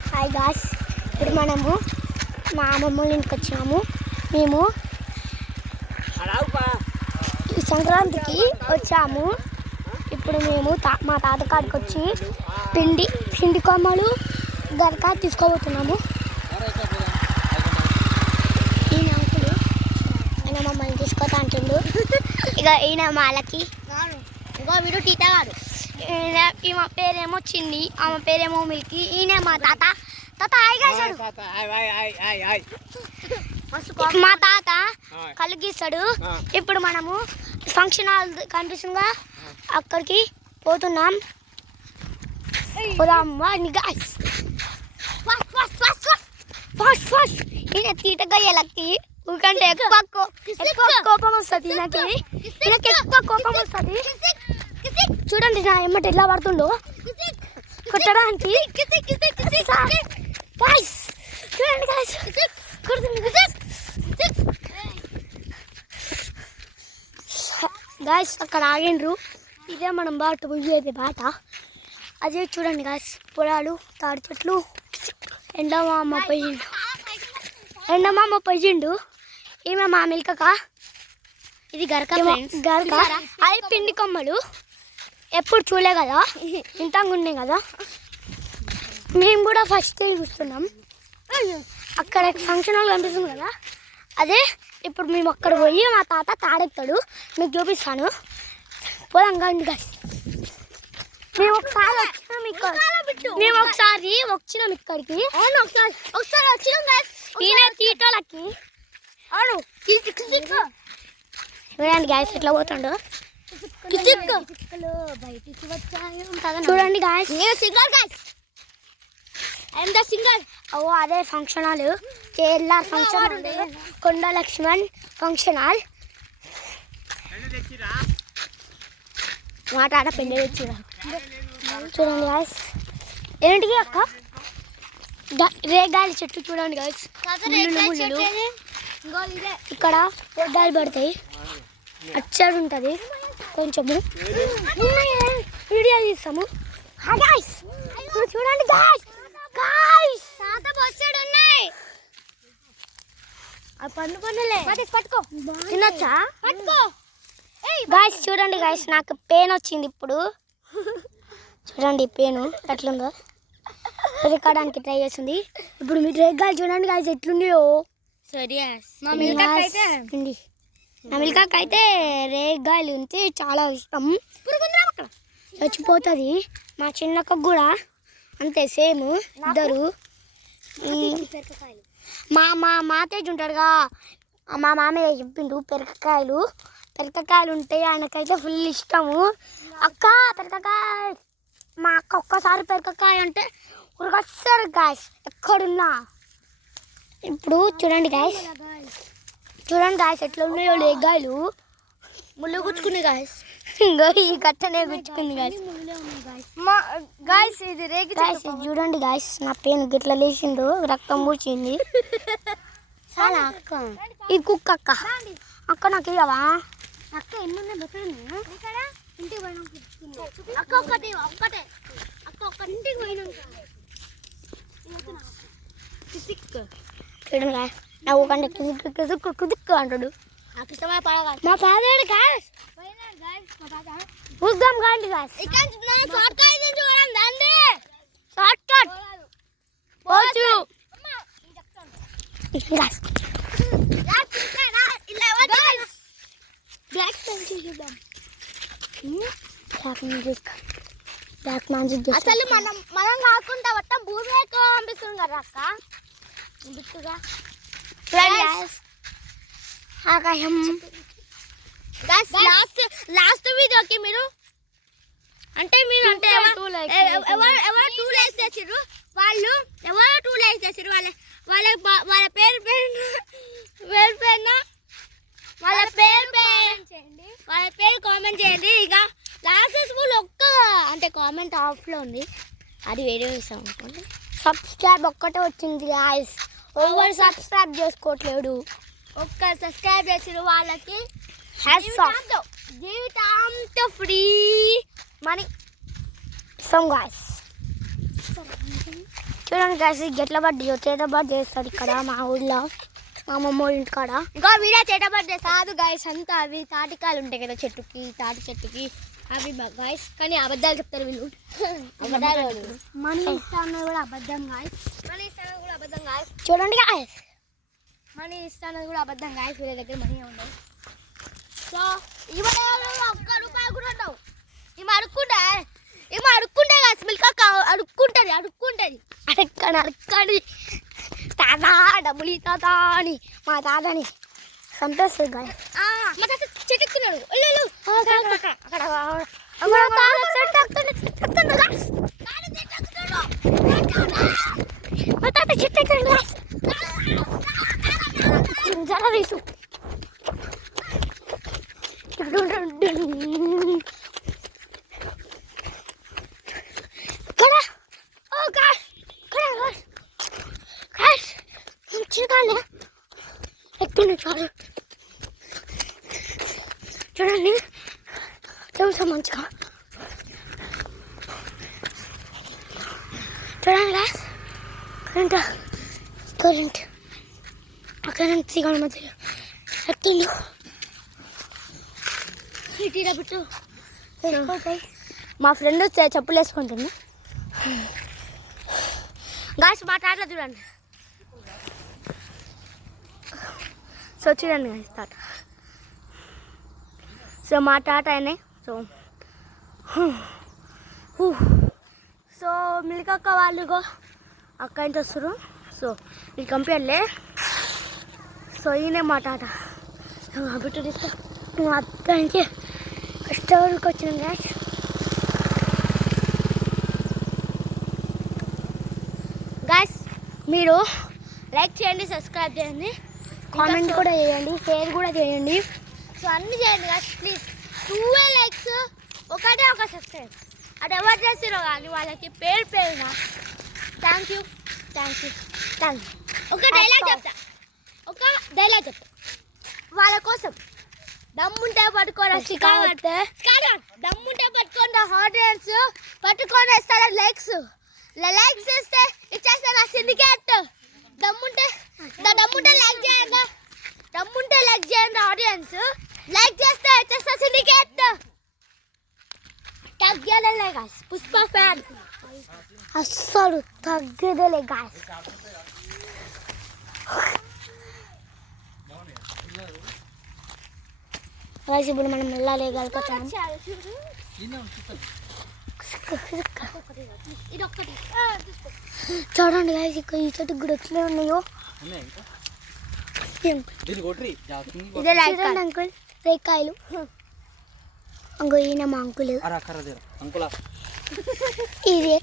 Hi guys, ఇప్పుడు మనము మా అమ్మమ్మ ఇంటికి వచ్చాము. మేము ఈ సంక్రాంతికి వచ్చాము. ఇప్పుడు మేము మా తాత కాడికి వచ్చి పిండి కొమ్మలు గరక తీసుకోబోతున్నాము. ఈయన అంకులు ఆయన మమ్మల్ని తీసుకోతా అంటుండు. ఇక ఈయన మాలకి ఇంకో వీడు టీటా గారు. ఈమె పేరేమో చిన్ని, ఆమె పేరేమో మిల్కి. ఈయన మా తాత. తాత మా తాత కళ్ళు గీస్తాడు. ఇప్పుడు మనము ఫంక్షన్ హాల్ కనిపిస్తుందిగా, అక్కడికి పోతున్నాం. ఈయన తీటగా ఎలక్కి ఊకంటే ఎక్కువ కోపం వస్తుంది. ఈయనకి ఎక్కువ కోపం వస్తుంది. చూడండి నా ఎమ్మటి ఎట్లా పడుతుండో కొట్టడానికి. గాయస్ అక్కడ ఆగిండ్రు. ఇదే మనం బాట పోయేది బాట. అదే చూడండి గాయస్, పొలాలు, తాడి చెట్లు. ఎండమామ పోయిండు. ఈమె మా మిల్కక. ఇది గరక. అది పిండి కొమ్మలు. ఎప్పుడు చూడలే కదా, ఇంతంగా ఉన్నాయి కదా. మేము కూడా ఫస్ట్ టైం చూస్తున్నాం. అక్కడ ఫంక్షన్ హాల్ కనిపిస్తుంది కదా, అదే ఇప్పుడు మేము అక్కడ పోయి మా తాత తాడెత్తాడు, మీకు చూపిస్తాను. పోదాం కానీ గాయ్స్. మేము ఒకసారి వచ్చినాం ఇక్కడికి. ఈయన తీటోళ్ళకి చూడండి గాయస్ ఎట్లా పోతాడు. చూడండి గాయస్, సింగర్. ఓ అదే function hall, KLR function hall, Konda Laxman function hall. మాట ఆడ పెళ్ళి తెచ్చిరా. చూడండి గాయస్, ఏంటిది అక్క రేగాలి చెట్టు. చూడండి గాయస్, ఇక్కడ రేగాలు పడతాయి. అచ్చడు ఉంటుంది కొంచెము. వీడియో తీస్తాము. చూడండి గాయ్స్, పట్టుకో తినొచ్చా? గాయ్స్ చూడండి గాయ్స్, నాకు పెయిన్ వచ్చింది ఇప్పుడు. చూడండి పెయిన్ ఎట్లుందో రికార్డానికి ట్రై చేస్తుంది. ఇప్పుడు మీరు రేగాలు చూడండి గాయ్స్ ఎట్లుండో. నా మిల్కాకి అయితే రేగాయలు ఉంటే చాలా ఇష్టం. చచ్చిపోతుంది. మా చిన్నక్క కూడా అంతే, సేమ్ ఇద్దరు. మా తేజ్ ఉంటాడుగా, మా మామయ్య చెప్పిండు పెరకకాయలు ఉంటాయి ఆయనకైతే ఫుల్ ఇష్టము. అక్క పెరకకాయ, మా అక్క ఒక్కసారి పెరకకాయ అంటే ఉరగొస్తారు గాయస్ ఎక్కడున్నా. ఇప్పుడు చూడండి గాయస్ ఎట్లా ఉన్నాయో లేగాయలు. ముళ్ళు గుచ్చుకున్నాయి గాయస్. ఈ కట్టనే గుచ్చుకుంది గాయస్. ఇది రేగి గాయస్. చూడండి గాయస్, నా పెయిన్ గిట్లా లేచిందో, రక్తం పూచింది చాలా. అక్క ఇది కుక్క. అక్క నాకు ఇవ్వవా? అక్క ఎన్ని ఇంటికి చూడండి గాయస్, నవ్వుకంటే కుదుక్కు అంటాడు. మా ఫాదర్ గాయస్ చూద్దాం కాండి గాయస్. Short cut పోచ్చు. అసలు మనం కాకుండా మొత్తం భూమి ఎక్కువ పంపిస్తుంది కదా అక్క. బిట్టుగా ఆకాశం. లాస్ట్ వీడియోకి మీరు అంటే ఎవరు 2 లైక్స్ చేసిర్రు, వాళ్ళు ఎవరో 2 లైక్స్ చేసిర్రు. వాళ్ళ పేరు కామెంట్ చేయండి. ఇక లాస్ట్ స్కూల్ అంటే కామెంట్ ఆఫ్లో ఉంది, అది వేరే విషయం అనుకోండి. సబ్స్క్రైబ్ ఒక్కటే వచ్చింది గాయస్, ఎవరు సబ్స్క్రైబ్ చేసుకోవట్లేడు. ఒక్క సబ్స్క్రైబ్ చేసిన వాళ్ళకి జీవితాంతో ఫ్రీ మనీ. Some guys. చూడండి గాయస్ గెట్ల చేతబడి చేస్తారు ఇక్కడ మా ఊళ్ళో మా అమ్మమ్మ వాళ్ళ ఇంటి కాడ. ఇంకా వీడియో చేతబడి కాదు గాయస్, అంతా అవి తాటికాయలు ఉంటాయి కదా చెట్టుకి, తాటి చెట్టుకి అవి గాయస్. కానీ అబద్ధాలు చెప్తారు వీళ్ళు. అబద్ధాలు మనీ ఇస్తాను కూడా అబద్ధం గాయస్. మనీ ఇస్తాను కూడా అబద్ధం గాయస్. చూడండి గాయస్ మనీ ఇస్తాను కూడా అబద్ధం గాయస్. వీళ్ళ దగ్గర మనీ ఉండవు. సో ఇవాళ ఒక్క రూపాయి కూడా ఉండవు. ఈమె అడుక్కుంటే కాదు మిల్క అడుక్కుంటుంది అడుక్కండి తాత డబ్బులు తాత అని మా తాతని సంపేస్తుంది గాయ. మా తాత చెట్టుకున్నాడు మా తాత చెట్టు జర తీసు చూడండి తెలుసా మంచిగా చూడండి కరెంట్ తీగల మధ్య ఎత్తుండు పెట్టు. మా ఫ్రెండ్ చెప్పులు వేసుకుంటుంది గాయస్. మా తాత చూడండి. సో చూడండి గాయస్ తాత. సో మా తాత ఆయనే. సో మిల్కక్క వాళ్ళు అక్క ఇంటి వస్తారు. సో ఇది కంపెనీలే. సో ఈయనే మా తాత. బిట్టు తీస్తా నువ్వు అర్థానికి కష్టపడికి వచ్చిన గ్యాస్. గాయస్ మీరు లైక్ చేయండి, సబ్స్క్రైబ్ చేయండి, కామెంట్ కూడా చేయండి, షేర్ కూడా చేయండి. సో అన్నీ చేయండి గాయస్ ప్లీజ్. 12 లైక్స్ ఒకటే ఒక సబ్స్క్రైబ్ అది ఎవరు చేస్తారో కానీ వాళ్ళకి పేరున థ్యాంక్ యూ. ఒక డైలాగ్ చెప్తా వాళ్ళ కోసం. దమ్ముంటే పట్టుకోరా శిఖావతే దమ్ముంటే పట్టుకోండి ఆడియన్స్ పట్టుకొని వేస్తారా లైక్స్ వేస్తే ఇచ్చేస్తారా సిండికేట్. దమ్ముంటే లైక్ చేయండి, ఆడియన్స్ లైక్ చేస్తే ఇచ్చేస్తా సిండికేట్. తగ్గేదేలే గాయస్, పుష్ప ఫ్యాన్ అస్సలు తగ్గేదేలే గాయస్. గాయస్ ఇప్పుడు మనం వెళ్ళాలి గల్కొచ్చాము. చూడండి గాయస్ ఇక్కడ ఈ చెట్టుకు కూడా ఎట్లా ఉన్నాయో. ఇదే అంకుల్ రేకాయలు. అంగో ఈయన మా అంకుల్. ఇదే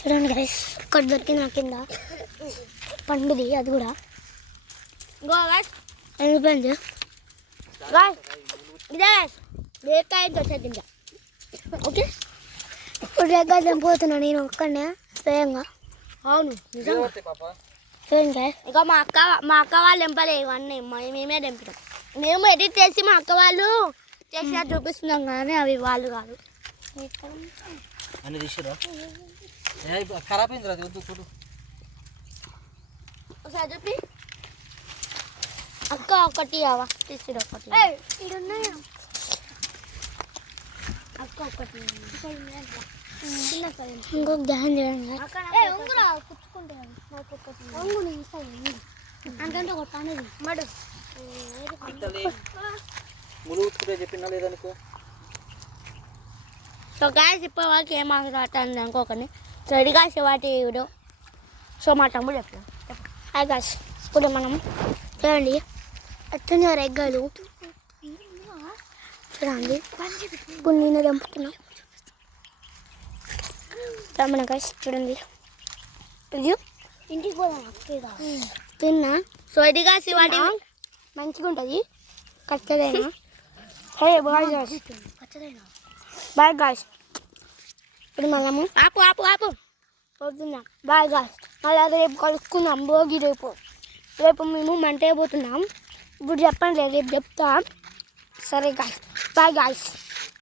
చూడండి గైస్ ఒక్కటి దొరికింది నా కింద పండుది. అది కూడా ఎందుకంటే ఇదే రేకాయ దొరికిందా. ఓకే ఇప్పుడు రేకాయ తెంపుతున్నా నేను ఒక్కడే స్వయంగా. అవును చూడండి ఇక మా అక్క వాళ్ళు తెంపలే ఇవన్నీ మేమే తెంపుతాం. మేము ఎడిట్ చేసి మా అక్క వాళ్ళు చేసినా చూపిస్తున్నాం కానీ అవి వాళ్ళు కాదు. ఖరాబ్ అయింది అది వద్దు చూడు ఒకసారి చూపి. అక్క ఒకటి తీసుడు ఒకటి అక్క ఒకటి ఇంకొక ధ్యానం చేయండి. అంటే ఒక అనేది మడు చెప్పినా లేదనుకో. సో గాయస్ ఇప్పుడు వాళ్ళకి ఏం మాట్లాడుతుంది అనుకోకండి. సో ఇది గాయస్ వాటి వీడియో. సో మా తమ్ముడు చెప్పాను హాయ్ గాయస్. ఇప్పుడు మనం చూడండి ఎత్తున్న రెగ్గలు చూడండి. ఇప్పుడు నేను తెంపుతున్నా రమ్మన గాయస్. చూడండి ఇది ఇంటికి పోదా తిన్నా. సో ఇది గాయస్ వాటి మంచిగా ఉంటుంది కచ్చదైనా. Hey bye guys, bye guys. ఇప్పుడు మనము ఆపు పోతున్నాం. Bye guys. మళ్ళీ రేపు కలుసుకుందాం భోగి. రేపు మేము మంటే పోతున్నాం. ఇప్పుడు చెప్పండి రేపు చెప్తా సరే గాయస్ బాయ్ గాయస్